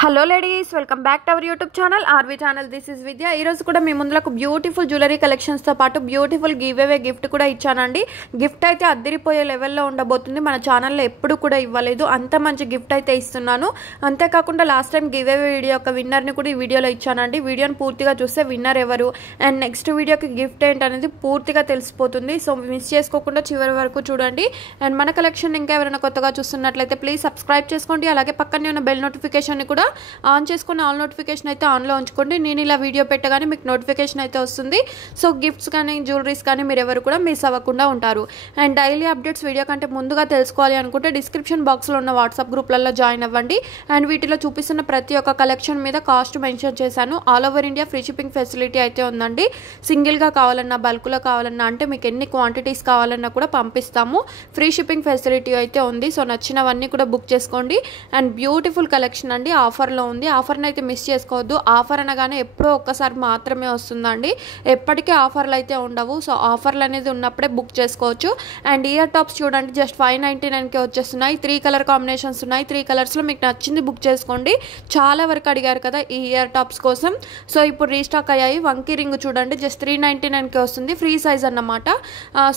Hello ladies, welcome back to our YouTube channel RV channel. This is Vidya. ఈరోజు కూడా మీ ముందులకు beautiful jewellery కలెక్షన్స్తో పాటు beautiful give away gift కూడా ఇచ్చానండి. Gift అయితే అద్దరిపోయే లెవెల్లో ఉండబోతుంది. మన ఛానల్లో ఎప్పుడు కూడా ఇవ్వలేదు, అంత మంచి గిఫ్ట్ అయితే ఇస్తున్నాను. అంతేకాకుండా last time give away video యొక్క విన్నర్ని కూడా ఈ వీడియోలో ఇచ్చానండి. వీడియోని పూర్తిగా చూస్తే విన్నర్ ఎవరు అండ్ నెక్స్ట్ వీడియోకి గిఫ్ట్ ఏంటనేది పూర్తిగా తెలిసిపోతుంది. సో మిస్ చేసుకోకుండా చివరి వరకు చూడండి. అండ్ మన కలెక్షన్ ఇంకా ఎవరైనా కొత్తగా చూస్తున్నట్లయితే ప్లీజ్ సబ్స్క్రైబ్ చేసుకోండి. అలాగే పక్కనే ఉన్న బెల్ నోటిఫికేషన్ని కూడా ఆన్ చేసుకుని ఆల్ నోటిఫికేషన్ అయితే ఆన్లో ఉంచుకోండి. నేను ఇలా వీడియో పెట్టగానే మీకు నోటిఫికేషన్ అయితే వస్తుంది. సో గిఫ్ట్స్ కానీ జ్యువెలరీస్ కానీ మీరు ఎవరు కూడా మిస్ అవ్వకుండా ఉంటారు. అండ్ డైలీ అప్డేట్స్ వీడియో కంటే ముందుగా తెలుసుకోవాలి అనుకుంటే డిస్క్రిప్షన్ బాక్స్లో ఉన్న వాట్సాప్ గ్రూప్లలో జాయిన్ అవ్వండి. అండ్ వీటిలో చూపిస్తున్న ప్రతి ఒక్క కలెక్షన్ మీద కాస్ట్ మెన్షన్ చేశాను. All over India free shipping facility అయితే ఉందండి. సింగిల్గా కావాలన్నా బల్క్లో కావాలన్నా అంటే మీకు ఎన్ని క్వాంటిటీస్ కావాలన్నా కూడా పంపిస్తాము. ఫ్రీ షిప్పింగ్ ఫెసిలిటీ అయితే ఉంది. సో నచ్చినవన్నీ కూడా బుక్ చేసుకోండి. అండ్ బ్యూటిఫుల్ కలెక్షన్ అండి, ఆఫర్లో ఉంది. ఆఫర్ని అయితే మిస్ చేసుకోవద్దు. ఆఫర్ అనగానే ఎప్పుడో ఒక్కసారి మాత్రమే వస్తుందండి, ఎప్పటికీ ఆఫర్లు అయితే ఉండవు. సో ఆఫర్లు అనేది ఉన్నప్పుడే బుక్ చేసుకోవచ్చు. అండ్ ఇయర్ టాప్స్ చూడండి, జస్ట్ 599కే వచ్చేస్తున్నాయి. 3 కలర్ కాంబినేషన్స్ ఉన్నాయి. 3 కలర్స్లో మీకు నచ్చింది బుక్ చేసుకోండి. చాలా వరకు అడిగారు కదా ఈ ఇయర్ టాప్స్ కోసం. సో ఇప్పుడు రీస్టాక్ అయ్యాయి. వంకీ రింగ్ చూడండి, జస్ట్ 399కే వస్తుంది. ఫ్రీ సైజ్ అన్నమాట.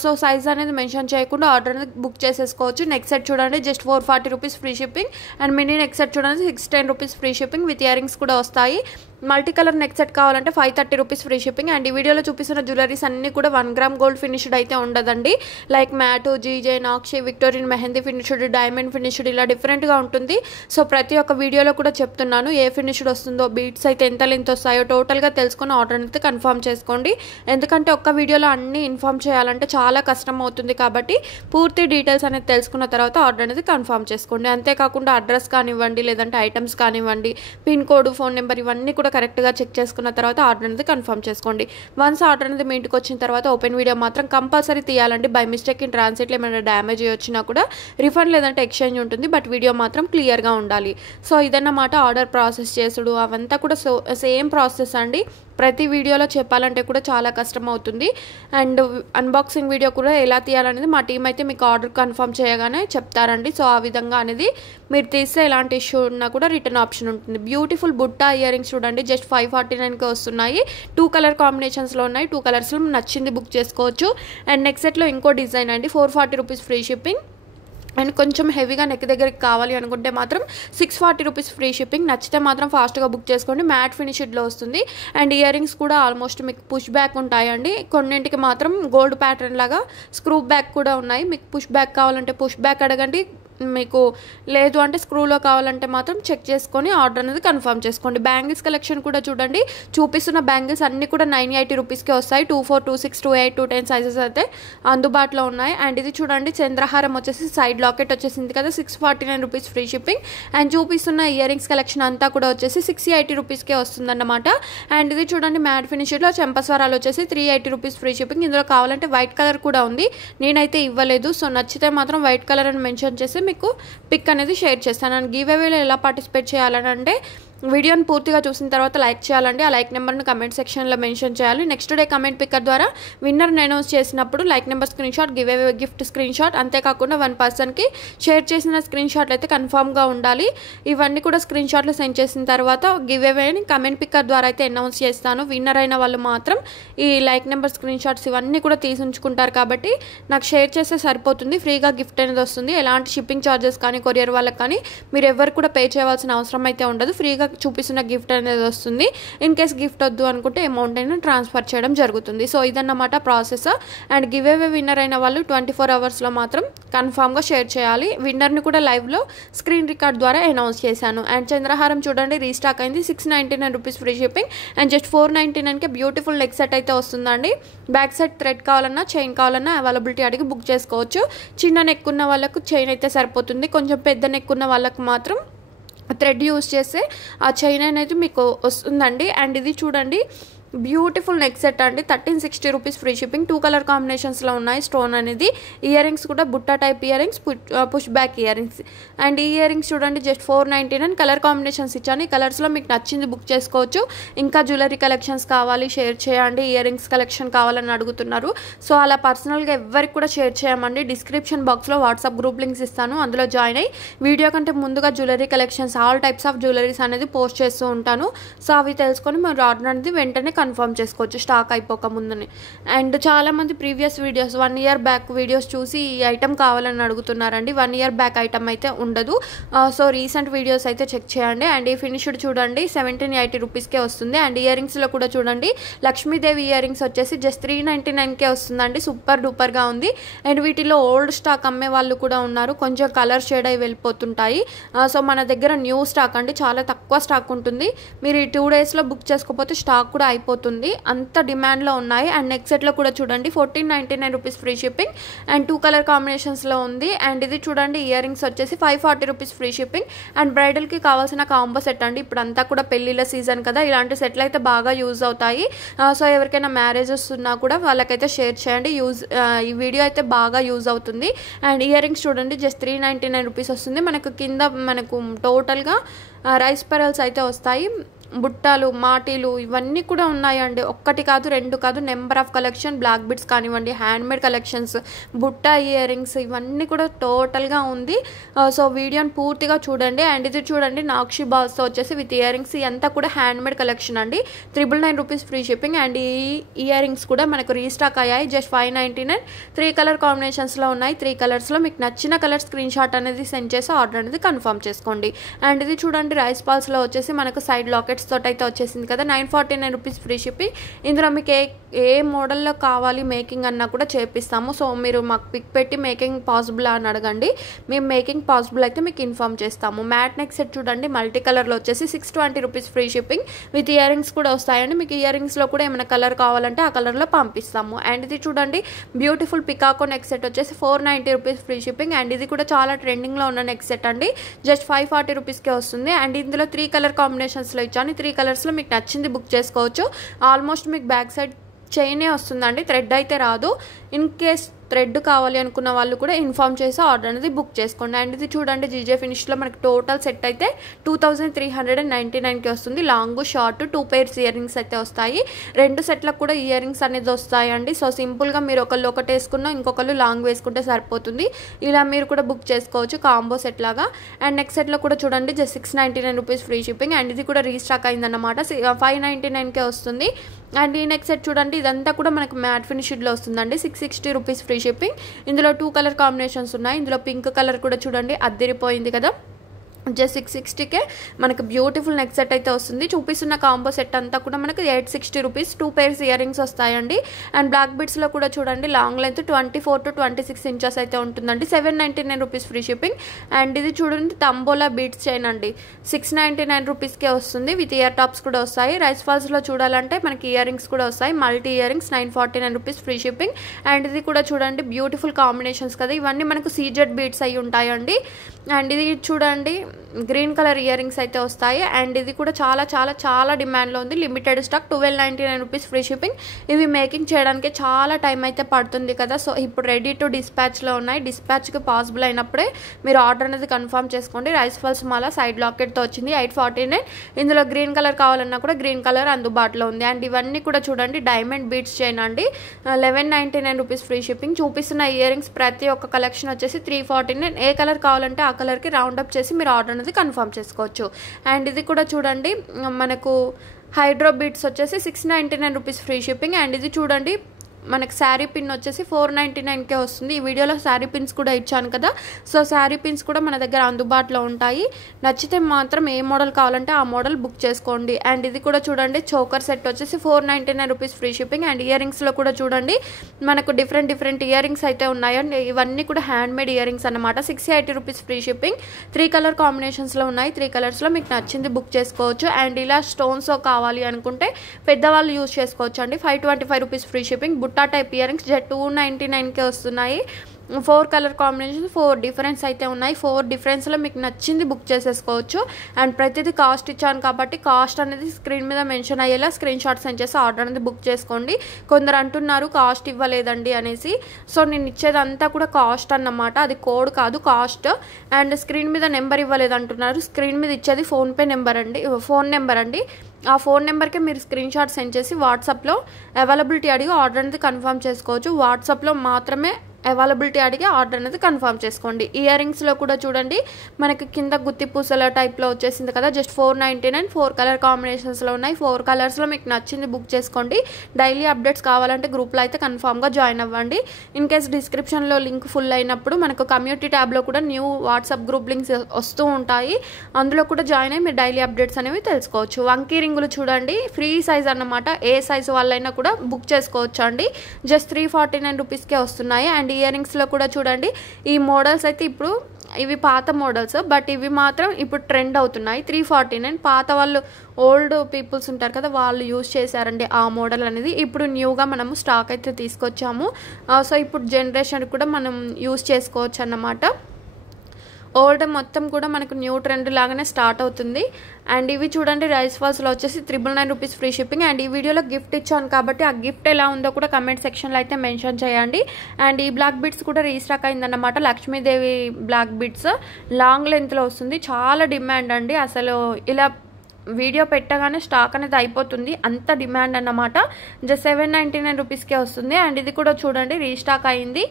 సో సైజ్ అనేది మెన్షన్ చేయకుండా ఆర్డర్ అనేది బుక్ చేసేసుకోవచ్చు. నెక్స్ట్ సెట్ చూడండి, just 440 rupees free shipping. And mini next set చూడండి, 610 rupees free shipping with ear rings కూడా వస్తాయి. మల్టీ కలర్ నెక్ సెట్ కావాలంటే 530 రూపీస్ ఫ్రీ షిప్పింగ్. అండ్ ఈ వీడియోలో చూపిస్తున్న జ్యువెలరీస్ అన్ని కూడా 1 గ్రామ్ గోల్డ్ ఫినిష్డ్ అయితే ఉండదండి. Like matte, GJ, nakshi, Victorian mehndi finished, diamond finished, ఇలా డిఫరెంట్గా ఉంటుంది. సో ప్రతి ఒక్క వీడియోలో కూడా చెప్తున్నాను ఏ ఫినిష్డ్ వస్తుందో, బీట్స్ అయితే ఎంత లెంత్ వస్తాయో టోటల్గా తెలుసుకుని ఆర్డర్ అయితే కన్ఫర్మ్ చేసుకోండి. ఎందుకంటే ఒక్క వీడియోలో అన్ని ఇన్ఫార్మ్ చేయాలంటే చాలా కష్టం అవుతుంది. కాబట్టి పూర్తి డీటెయిల్స్ అనేది తెలుసుకున్న తర్వాత ఆర్డర్ అనేది కన్ఫర్మ్ చేసుకోండి. అంతేకాకుండా అడ్రస్ కానివ్వండి, లేదంటే ఐటమ్స్ కానివ్వండి, పిన్ కోడ్, ఫోన్ నెంబర్ ఇవన్నీ కూడా కరెక్ట్గా చెక్ చేసుకున్న తర్వాత ఆర్డర్ అనేది కన్ఫర్మ్ చేసుకోండి. వన్స్ ఆర్డర్ అనేది మీ ఇంటికి వచ్చిన తర్వాత ఓపెన్ వీడియో మాత్రం కంపల్సరీ తీయాలండి. బై మిస్టేక్ ఇన్ ట్రాన్సిట్లో ఏమైనా డ్యామేజ్ వచ్చినా కూడా రిఫండ్ లేదంటే ఎక్స్చేంజ్ ఉంటుంది. బట్ వీడియో మాత్రం క్లియర్గా ఉండాలి. సో ఇదన్నమాట ఆర్డర్ ప్రాసెస్ చేసుడు అవంతా కూడా సేమ్ ప్రాసెస్ అండి. ప్రతి వీడియోలో చెప్పాలంటే కూడా చాలా కష్టం అవుతుంది. అండ్ అన్బాక్సింగ్ వీడియో కూడా ఎలా తీయాలనేది మా టీం అయితే మీకు ఆర్డర్ కన్ఫర్మ్ చేయగానే చెప్తారండి. సో ఆ విధంగా అనేది మీరు తీస్తే ఎలాంటి ఇష్యూ ఉన్నా కూడా రిటర్న్ ఆప్షన్ ఉంటుంది. బ్యూటిఫుల్ బుట్టా ఇయర్ రింగ్స్ చూడండి, జస్ట్ 549కే వస్తున్నాయి. 2 కలర్ కాంబినేషన్స్లో ఉన్నాయి. 2 కలర్స్లో నచ్చింది బుక్ చేసుకోవచ్చు. అండ్ నెక్స్ట్ సెట్లో ఇంకో డిజైన్ అండి, 440 రూపీస్ ఫ్రీ షిప్పింగ్. అండ్ కొంచెం హెవీగా నెక్ దగ్గరికి కావాలి అనుకుంటే మాత్రం 640 రూపీస్ ఫ్రీ షిప్పింగ్. నచ్చితే మాత్రం ఫాస్ట్గా బుక్ చేసుకోండి. మ్యాట్ ఫినిష్డ్లో వస్తుంది. అండ్ ఇయర్ రింగ్స్ కూడా ఆల్మోస్ట్ మీకు పుష్ బ్యాక్ ఉంటాయండి. కొన్నింటికి మాత్రం గోల్డ్ ప్యాటర్న్ లాగా స్క్రూ బ్యాక్ కూడా ఉన్నాయి. మీకు పుష్ బ్యాక్ కావాలంటే పుష్ బ్యాక్ అడగండి, మీకు లేదు అంటే స్క్రూలో కావాలంటే మాత్రం చెక్ చేసుకొని ఆర్డర్ అనేది కన్ఫర్మ్ చేసుకోండి. బ్యాంగిల్స్ కలెక్షన్ కూడా చూడండి, చూపిస్తున్న బ్యాంగిల్స్ అన్నీ కూడా 980 రూపీస్కే వస్తాయి. 24, 26, 28, 210 సైజెస్ అయితే అందుబాటులో ఉన్నాయి. అండ్ ఇది చూడండి, చంద్రహారం వచ్చేసి సైడ్ లాకెట్ వచ్చేసింది కదా, 649 రూపీస్ ఫ్రీ షిప్పింగ్. అండ్ చూపిస్తున్న ఇయర్ రింగ్స్ కలెక్షన్ అంతా కూడా వచ్చేసి 680 రూపీస్కే వస్తుందన్నమాట. అండ్ ఇది చూడండి, మ్యాట్ ఫినిష్లో చెంపస్వరాలు వచ్చేసి 380 రూపీస్ ఫ్రీ షిప్పింగ్. ఇందులో కావాలంటే వైట్ కలర్ కూడా ఉంది, నేనైతే ఇవ్వలేదు. సో నచ్చితే మాత్రం వైట్ కలర్ అని మెన్షన్ చేసి మీకు పిక్ అనేది షేర్ చేస్తాను. అండ్ గివ్ అవేలో ఎలా పార్టిసిపేట్ చేయాలని అంటే వీడియోని పూర్తిగా చూసిన తర్వాత లైక్ చేయాలండి. ఆ లైక్ నెంబర్ని కమెంట్ సెక్షన్లో మెన్షన్ చేయాలి. నెక్స్ట్ డే కమెంట్ పిక్కర్ ద్వారా విన్నర్ని అనౌన్స్ చేసినప్పుడు like number screen shot, give away gift screen shot, అంతేకాకుండా 1 పర్సన్కి షేర్ చేసిన స్క్రీన్ షాట్లు అయితే కన్ఫామ్గా ఉండాలి. ఇవన్నీ కూడా స్క్రీన్ షాట్లు సెండ్ చేసిన తర్వాత గివ్ అవేని కమెంట్ పిక్కర్ ద్వారా అయితే అనౌన్స్ చేస్తాను. విన్నర్ అయిన వాళ్ళు మాత్రం ఈ లైక్ నెంబర్ స్క్రీన్ షాట్స్ ఇవన్నీ కూడా తీసి ఉంచుకుంటారు. కాబట్టి నాకు షేర్ చేస్తే సరిపోతుంది. ఫ్రీగా గిఫ్ట్ అనేది వస్తుంది. ఎలాంటి షిప్పింగ్ ఛార్జెస్ కానీ కొరియర్ వాళ్ళకి కానీ మీరు ఎవరు కూడా పే చేయవలసిన అవసరం అయితే ఉండదు. ఫ్రీగా చూపిస్తున్న గిఫ్ట్ అనేది వస్తుంది. ఇన్ కేస్ గిఫ్ట్ వద్దు అనుకుంటే అమౌంట్ అయినా ట్రాన్స్ఫర్ చేయడం జరుగుతుంది. సో ఇదన్నమాట process. And give away winner అయిన వాళ్ళు 24 అవర్స్లో మాత్రం కన్ఫామ్గా షేర్ చేయాలి. విన్నర్ని కూడా లైవ్లో స్క్రీన్ రికార్డ్ ద్వారా అనౌన్స్ చేశాను. అండ్ చంద్రహారం చూడండి, రీస్టాక్ అయింది. 699 rupees free shipping. And just 499కే బ్యూటిఫుల్ నెక్ సెట్ అయితే వస్తుందండి. బ్యాక్ సైడ్ థ్రెడ్ కావాలన్నా చైన్ కావాలన్నా అవైలబిలిటీ అడిగి బుక్ చేసుకోవచ్చు. చిన్న నెక్ ఉన్న వాళ్ళకు చైన్ అయితే సరిపోతుంది. కొంచెం పెద్ద నెక్ ఉన్న వాళ్ళకు మాత్రం థ్రెడ్ యూజ్ చేస్తే ఆ చైన్ అనేది మీకు వస్తుందండి. అండ్ ఇది చూడండి, బ్యూటిఫుల్ నెక్ సెట్ అండి. 1360 రూపీస్ ఫ్రీ షిప్పింగ్. 2 కలర్ కాంబినేషన్స్లో ఉన్నాయి. స్టోన్ అనేది ఇయర్ రింగ్స్ కూడా బుట్ట type ear rings, push back ear rings. And ఈ ఇయర్ రింగ్స్ చూడండి జస్ట్ 499. కలర్ కాంబినేషన్స్ ఇచ్చాను. ఈ కలర్స్లో మీకు నచ్చింది బుక్ చేసుకోవచ్చు. ఇంకా జ్యువెలరీ కలెక్షన్స్ కావాలి షేర్ చేయండి, ఇయర్ రింగ్స్ కలెక్షన్ కావాలని అడుగుతున్నారు. సో అలా పర్సనల్గా ఎవరికి కూడా షేర్ చేయమండి. డిస్క్రిప్షన్ బాక్స్లో వాట్సాప్ గ్రూప్ లింక్స్ ఇస్తాను, అందులో జాయిన్ అయ్యి వీడియో కంటే ముందుగా jewellery collections all types of jewelleries అనేది పోస్ట్ చేస్తూ ఉంటాను. సో అవి తెలుసుకొని మీరు ఆర్డర్ అనేది వెంటనే కన్ఫర్మ్ చేసుకోవచ్చు స్టాక్ అయిపోక ముందుని. అండ్ చాలామంది previous videos 1 year back videos చూసి ఈ ఐటమ్ కావాలని అడుగుతున్నారండి. 1 ఇయర్ బ్యాక్ ఐటమ్ అయితే ఉండదు. సో రీసెంట్ వీడియోస్ అయితే చెక్ చేయండి. అండ్ ఈ ఫినిష్డ్ చూడండి 1780 రూపీస్కే వస్తుంది. అండ్ ఇయర్ రింగ్స్లో కూడా చూడండి లక్ష్మీదేవి ఇయర్ రింగ్స్ వచ్చేసి జస్ట్ 399కే వస్తుందండి. సూపర్ డూపర్గా ఉంది. అండ్ వీటిలో ఓల్డ్ స్టాక్ అమ్మే వాళ్ళు కూడా ఉన్నారు, కొంచెం కలర్ షేడ్ అయి వెళ్ళిపోతుంటాయి. సో మన దగ్గర న్యూ స్టాక్ అండి, చాలా తక్కువ స్టాక్ ఉంటుంది. మీరు ఈ 2 డేస్లో బుక్ చేసుకోకపోతే స్టాక్ కూడా అయిపోతుంది, అంత డిమాండ్లో ఉన్నాయి. అండ్ నెక్స్ట్ సెట్లో కూడా చూడండి 1499 rupees free shipping. And 2 colour కాంబినేషన్స్లో ఉంది. అండ్ ఇది చూడండి ఇయర్ రింగ్స్ వచ్చేసి 540 రూపీస్ ఫ్రీ షిప్పింగ్. అండ్ బ్రైడల్కి కావాల్సిన కాంబో సెట్ అండి. ఇప్పుడు అంతా కూడా పెళ్ళిళ్ళ సీజన్ కదా, ఇలాంటి సెట్లు అయితే బాగా యూజ్ అవుతాయి. సో ఎవరికైనా మ్యారేజెస్ ఉన్నా కూడా వాళ్ళకైతే షేర్ చేయండి. ఈ వీడియో అయితే బాగా యూజ్ అవుతుంది. అండ్ ఇయర్ రింగ్స్ చూడండి జస్ట్ 399 రూపీస్ వస్తుంది. మనకు కింద మనకు టోటల్గా రైస్ పెరల్స్ అయితే వస్తాయి, బుట్టాలు మాటీలు ఇవన్నీ కూడా ఉన్నాయండి. ఒక్కటి కాదు 2 కాదు, number of collection. Black beads కానివ్వండి, హ్యాండ్మేడ్ కలెక్షన్స్, బుట్ట ఇయర్ రింగ్స్ ఇవన్నీ కూడా టోటల్గా ఉంది. సో వీడియోని పూర్తిగా చూడండి. అండ్ ఇది చూడండి నాక్షి బాల్స్తో వచ్చేసి విత్ ఇయర్ రింగ్స్, ఇదంతా కూడా హ్యాండ్మేడ్ కలెక్షన్ అండి. 999 రూపీస్ ఫ్రీ షిప్పింగ్. అండ్ ఈ ఇయర్ రింగ్స్ కూడా మనకు రీస్టాక్ అయ్యాయి జస్ట్ 599. 3 కలర్ కాంబినేషన్స్లో ఉన్నాయి. 3 కలర్స్లో మీకు నచ్చిన కలర్ స్క్రీన్ షాట్ అనేది సెండ్ చేసి ఆర్డర్ అనేది కన్ఫర్మ్ చేసుకోండి. అండ్ ఇది చూడండి రైస్ బాల్స్లో వచ్చేసి మనకు సైడ్ లాకెట్స్ తోటి అయితే వచ్చేసింది కదా, 949 రూపీస్ ఫ్రీ షిప్పింగ్. ఇందులో మీకు ఏ మోడల్లో కావాలి మేకింగ్ అన్నా కూడా చేపిస్తాము. సో మీరు మాకు పిక్ పెట్టి మేకింగ్ పాసిబుల్ అని అడగండి, మేము మేకింగ్ పాసిబుల్ అయితే మీకు ఇన్ఫామ్ చేస్తాము. మ్యాట్ నెక్ సెట్ చూడండి మల్టీ కలర్లో వచ్చేసి 620 rupees free shipping. With ear rings కూడా వస్తాయండి. మీకు ఇయర్ రింగ్స్లో కూడా ఏమైనా కలర్ కావాలంటే ఆ కలర్లో పంపిస్తాము. అండ్ ఇది చూడండి బ్యూటిఫుల్ పికాకో నెక్ సెట్ వచ్చేసి 490 రూపీస్ ఫ్రీ షిప్పింగ్. అండ్ ఇది కూడా చాలా ట్రెండింగ్లో ఉన్న నెక్ సెట్ అండి, జస్ట్ 540 రూపీస్కే వస్తుంది. అండ్ ఇందులో 3 కలర్ కాంబినేషన్స్లో ఇచ్చాను. 3 కలర్స్లో మీకు నచ్చింది బుక్ చేసుకోవచ్చు. ఆల్మోస్ట్ మీకు బ్యాక్ సైడ్ చైనే వస్తుందండి, థ్రెడ్ అయితే రాదు. ఇన్ కేస్ థ్రెడ్ కావాలి అనుకున్న వాళ్ళు కూడా ఇన్ఫామ్ చేసి ఆర్డర్ అనేది బుక్ చేసుకోండి. అండ్ ఇది చూడండి జీజే ఫినిష్లో మనకి టోటల్ సెట్ అయితే 2399కి వస్తుంది. Long short 2 pairs ear rings అయితే వస్తాయి. 2 సెట్లకు కూడా ఇయర్ రింగ్స్ అనేది వస్తాయండి. సో సింపుల్గా మీరు ఒకటి వేసుకున్నా ఇంకొకళ్ళు లాంగ్ వేసుకుంటే సరిపోతుంది. ఇలా మీరు కూడా బుక్ చేసుకోవచ్చు కాంబో సెట్ లాగా. అండ్ నెక్స్ట్ సెట్లో కూడా చూడండి just 699 rupees free shipping. And ఇది కూడా రీస్టాక్ అయిందన్నమాట, 599కే వస్తుంది. అండ్ ఈ నెక్స్ట్ సెట్ చూడండి ఇదంతా కూడా మనకు మ్యాట్ ఫినిష్డ్లో వస్తుందండి, 660 రూపీస్ ఫ్రీ షిప్పింగ్. ఇందులో 2 కలర్ కాంబినేషన్స్ ఉన్నాయి. ఇందులో పింక్ కలర్ కూడా చూడండి అద్దరిపోయింది కదా, జస్ట్ 660కే మనకు బ్యూటిఫుల్ నెక్ సెట్ అయితే వస్తుంది. చూపిస్తున్న కాంబో సెట్ అంతా కూడా మనకు 860 రూపీస్. 2 pairs ఇయర్ రింగ్స్ వస్తాయండి. అండ్ బ్లాక్ బిట్స్లో కూడా చూడండి లాంగ్ లెంత్ 24 to 26 ఇంచెస్ అయితే ఉంటుందండి, 799 రూపీస్ ఫ్రీ షిప్పింగ్. అండ్ ఇది చూడండి తంబోలా బీట్స్ చైన్ అండి, 699 రూపీస్కే వస్తుంది. విత్ ఇయర్ టాప్స్ కూడా వస్తాయి. రైస్ ఫాల్స్లో చూడాలంటే మనకి ఇయర్ రింగ్స్ కూడా వస్తాయి, multi ear rings 949 rupees free shipping. And ఇది కూడా చూడండి బ్యూటిఫుల్ కాంబినేషన్స్ కదా, ఇవన్నీ మనకు సీజెడ్ బీట్స్ అయి ఉంటాయండి. అండ్ ఇది చూడండి గ్రీన్ కలర్ ఇయర్ రింగ్స్ అయితే వస్తాయి. అండ్ ఇది కూడా చాలా చాలా చాలా డిమాండ్లో ఉంది, limited stock, 1299 rupees free shipping. ఇవి మేకింగ్ చేయడానికి చాలా టైం అయితే పడుతుంది కదా, సో ఇప్పుడు రెడీ టు డిస్పాచ్లో ఉన్నాయి. డిస్పాచ్కి పాసిబుల్ అయినప్పుడే మీరు ఆర్డర్ అనేది కన్ఫర్మ్ చేసుకోండి. రైస్ ఫాల్స్ మాల సైడ్ లాకెట్తో వచ్చింది 849. ఇందులో గ్రీన్ కలర్ కావాలన్నా కూడా గ్రీన్ కలర్ అందుబాటులో ఉంది. అండ్ ఇవన్నీ కూడా చూడండి డైమండ్ బీట్స్ చైన్ అండి, 1199 రూపీస్ ఫ్రీ షిప్పింగ్. చూపిస్తున్న ఇయర్ రింగ్స్ ప్రతి ఒక్క కలెక్షన్ వచ్చేసి 349. ఏ కలర్ కావాలంటే ఆ కలర్కి రౌండ్ అప్ చేసి మీరు ఆర్డర్ అనేది కన్ఫర్మ్ చేసుకోవచ్చు. అండ్ ఇది కూడా చూడండి మనకు హైడ్రో బీట్స్ వచ్చేసి 699 రూపీస్ ఫ్రీ షిప్పింగ్. అండ్ ఇది చూడండి మనకు శారీ పిన్ వచ్చేసి 499కే వస్తుంది. ఈ వీడియోలో శారీ పిన్స్ కూడా ఇచ్చాను కదా, సో శారీ పిన్స్ కూడా మన దగ్గర అందుబాటులో ఉంటాయి. నచ్చితే మాత్రం ఏ మోడల్ కావాలంటే ఆ మోడల్ బుక్ చేసుకోండి. అండ్ ఇది కూడా చూడండి చోకర్ సెట్ వచ్చేసి 499 రూపీస్ ఫ్రీ షిప్పింగ్. అండ్ ఇయర్ రింగ్స్లో కూడా చూడండి మనకు డిఫరెంట్ ఇయర్ రింగ్స్ అయితే ఉన్నాయి. అండ్ ఇవన్నీ కూడా హ్యాండ్మేడ్ ఇయర్ రింగ్స్ అనమాట, 680 రూపీస్ ఫ్రీ షిప్పింగ్. 3 కలర్ కాంబినేషన్స్లో ఉన్నాయి. 3 కలర్స్లో మీకు నచ్చింది బుక్ చేసుకోవచ్చు. అండ్ ఇలా స్టోన్స్ కావాలి అనుకుంటే పెద్దవాళ్ళు యూజ్ చేసుకోవచ్చు అండి, 525 రూపీస్ ఫ్రీ షిప్పింగ్. బుట్టా టైప్ ఇయర్ రింగ్స్ 299కే వస్తున్నాయి. 4 కలర్ కాంబినేషన్స్ 4 డిఫరెన్స్ అయితే ఉన్నాయి. 4 డిఫరెన్స్లో మీకు నచ్చింది బుక్ చేసేసుకోవచ్చు. అండ్ ప్రతిదీ కాస్ట్ ఇచ్చాను కాబట్టి కాస్ట్ అనేది స్క్రీన్ మీద మెన్షన్ అయ్యేలా స్క్రీన్ షాట్ సెండ్ చేసి ఆర్డర్ అనేది బుక్ చేసుకోండి. కొందరు అంటున్నారు కాస్ట్ ఇవ్వలేదండి అనేసి. సో నేను ఇచ్చేదంతా కూడా కాస్ట్ అన్నమాట, అది కోడ్ కాదు కాస్ట్. అండ్ స్క్రీన్ మీద నెంబర్ ఇవ్వలేదు అంటున్నారు. స్క్రీన్ మీద ఇచ్చేది ఫోన్ నెంబర్ అండి. ఆ ఫోన్ నెంబర్కి మీరు స్క్రీన్ షాట్ సెండ్ చేసి వాట్సాప్లో అవైలబిలిటీ అడిగి ఆర్డర్ అనేది కన్ఫర్మ్ చేసుకోవచ్చు. వాట్సాప్లో మాత్రమే అవైలబిలిటీ అడిగి ఆర్డర్ అనేది కన్ఫర్మ్ చేసుకోండి. ఇయర్ రింగ్స్లో కూడా చూడండి మనకి కింద గుత్తి పూసల టైప్లో వచ్చేసింది కదా, జస్ట్ 499. 4 కలర్ కాంబినేషన్స్లో ఉన్నాయి. 4 కలర్స్లో మీకు నచ్చింది బుక్ చేసుకోండి. డైలీ అప్డేట్స్ కావాలంటే గ్రూప్లో అయితే కన్ఫామ్గా జాయిన్ అవ్వండి. ఇన్ కేస్ డిస్క్రిప్షన్లో లింక్ ఫుల్ అయినప్పుడు మనకు కమ్యూనిటీ ట్యాబ్లో కూడా న్యూ వాట్సాప్ గ్రూప్ లింక్స్ వస్తూ ఉంటాయి. అందులో కూడా జాయిన్ అయ్యి మీరు డైలీ అప్డేట్స్ అనేవి తెలుసుకోవచ్చు. వంకీ రింగులు చూడండి ఫ్రీ సైజ్ అన్నమాట, ఏ సైజు వాళ్ళైనా కూడా బుక్ చేసుకోవచ్చు అండి. జస్ట్ 349 రూపీస్కే వస్తున్నాయి. అండ్ ఇయర్ రింగ్స్లో కూడా చూడండి ఈ మోడల్స్ అయితే ఇప్పుడు ఇవి పాత మోడల్స్, బట్ ఇవి మాత్రం ఇప్పుడు ట్రెండ్ అవుతున్నాయి. 349 పాత వాళ్ళు ఓల్డ్ పీపుల్స్ ఉంటారు కదా, వాళ్ళు యూజ్ చేశారండి ఆ మోడల్ అనేది. ఇప్పుడు న్యూగా మనము స్టాక్ అయితే తీసుకొచ్చాము. సో ఇప్పుడు జనరేషన్ కూడా మనం యూజ్ చేసుకోవచ్చు అన్నమాట. ఓల్డ్ మొత్తం కూడా మనకు న్యూ ట్రెండ్ లాగానే స్టార్ట్ అవుతుంది. అండ్ ఇవి చూడండి రైస్ ఫాల్స్లో వచ్చేసి 999 రూపీస్ ఫ్రీ షిప్పింగ్. అండ్ ఈ వీడియోలో గిఫ్ట్ ఇచ్చాను కాబట్టి ఆ గిఫ్ట్ ఎలా ఉందో కూడా కమెంట్ సెక్షన్లో అయితే మెన్షన్ చేయండి. అండ్ ఈ బ్లాక్ బిట్స్ కూడా రీస్టాక్ అయిందన్నమాట. లక్ష్మీదేవి బ్లాక్ బిట్స్ లాంగ్ లెంత్లో వస్తుంది, చాలా డిమాండ్ అండి. అసలు ఇలా వీడియో పెట్టగానే స్టాక్ అనేది అయిపోతుంది, అంత డిమాండ్ అన్నమాట. జస్ట్ 799 రూపీస్కే వస్తుంది. అండ్ ఇది కూడా చూడండి రీస్టాక్ అయింది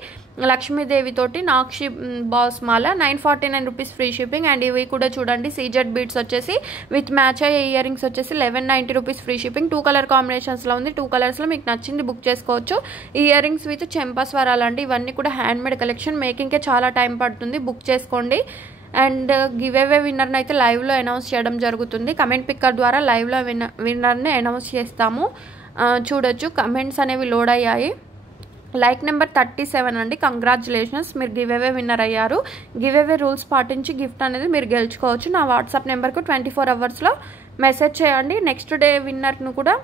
లక్ష్మీదేవి తోటి నాక్షి బాస్ మాల 949 రూపీస్ ఫ్రీ షిప్పింగ్. అండ్ ఇవి కూడా చూడండి సీజెడ్ బీడ్స్ వచ్చేసి విత్ మ్యాచ్ అయ్యే ఇయర్ రింగ్స్ వచ్చేసి 1190 రూపీస్ ఫ్రీ షిప్పింగ్. 2 కలర్ కాంబినేషన్స్లో ఉంది. 2 కలర్స్లో మీకు నచ్చింది బుక్ చేసుకోవచ్చు. ఈ ఇయర్ రింగ్స్ విత్ చెంపస్వరాలు అండి, ఇవన్నీ కూడా హ్యాండ్మేడ్ కలెక్షన్, మేకింగ్కే చాలా టైం పడుతుంది, బుక్ చేసుకోండి. అండ్ గివ్ అవే విన్నర్ని అయితే లైవ్లో అనౌన్స్ చేయడం జరుగుతుంది. కమెంట్ పిక్కర్ ద్వారా లైవ్లో విన్నర్ని అనౌన్స్ చేస్తాము. చూడొచ్చు కమెంట్స్ అనేవి లోడ్ అయ్యాయి. లైక్ నెంబర్ 37 అండి, కంగ్రాచులేషన్స్, మీరు గివ్ అవే విన్నర్ అయ్యారు. గివ్ అవే రూల్స్ పాటించి గిఫ్ట్ అనేది మీరు గెలుచుకోవచ్చు. నా వాట్సాప్ నెంబర్కు 24 అవర్స్లో మెసేజ్ చేయండి. నెక్స్ట్ డే విన్నర్ను కూడా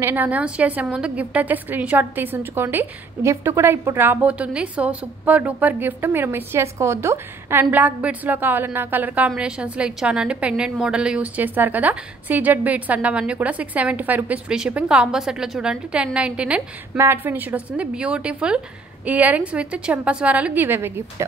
నేను అనౌన్స్ చేసే ముందు గిఫ్ట్ అయితే స్క్రీన్ షాట్ తీసి ఉంచుకోండి. గిఫ్ట్ కూడా ఇప్పుడు రాబోతుంది. సో సూపర్ డూపర్ గిఫ్ట్, మీరు మిస్ చేసుకోవద్దు. అండ్ బ్లాక్ బీడ్స్లో కావాలన్న కలర్ కాంబినేషన్స్లో ఇచ్చానండి. పెండెంట్ మోడల్లో యూస్ చేస్తారు కదా, సీజెడ్ బీడ్స్ అండి, అవన్నీ కూడా 675 రూపీస్ ఫ్రీ షిప్పింగ్. కాంబో సెట్లో చూడండి 1099 మ్యాట్ ఫినిష్డ్ వస్తుంది. బ్యూటిఫుల్ ఇయర్ రింగ్స్ విత్ చెంపస్వరాలు గివ్ అవే గిఫ్ట్.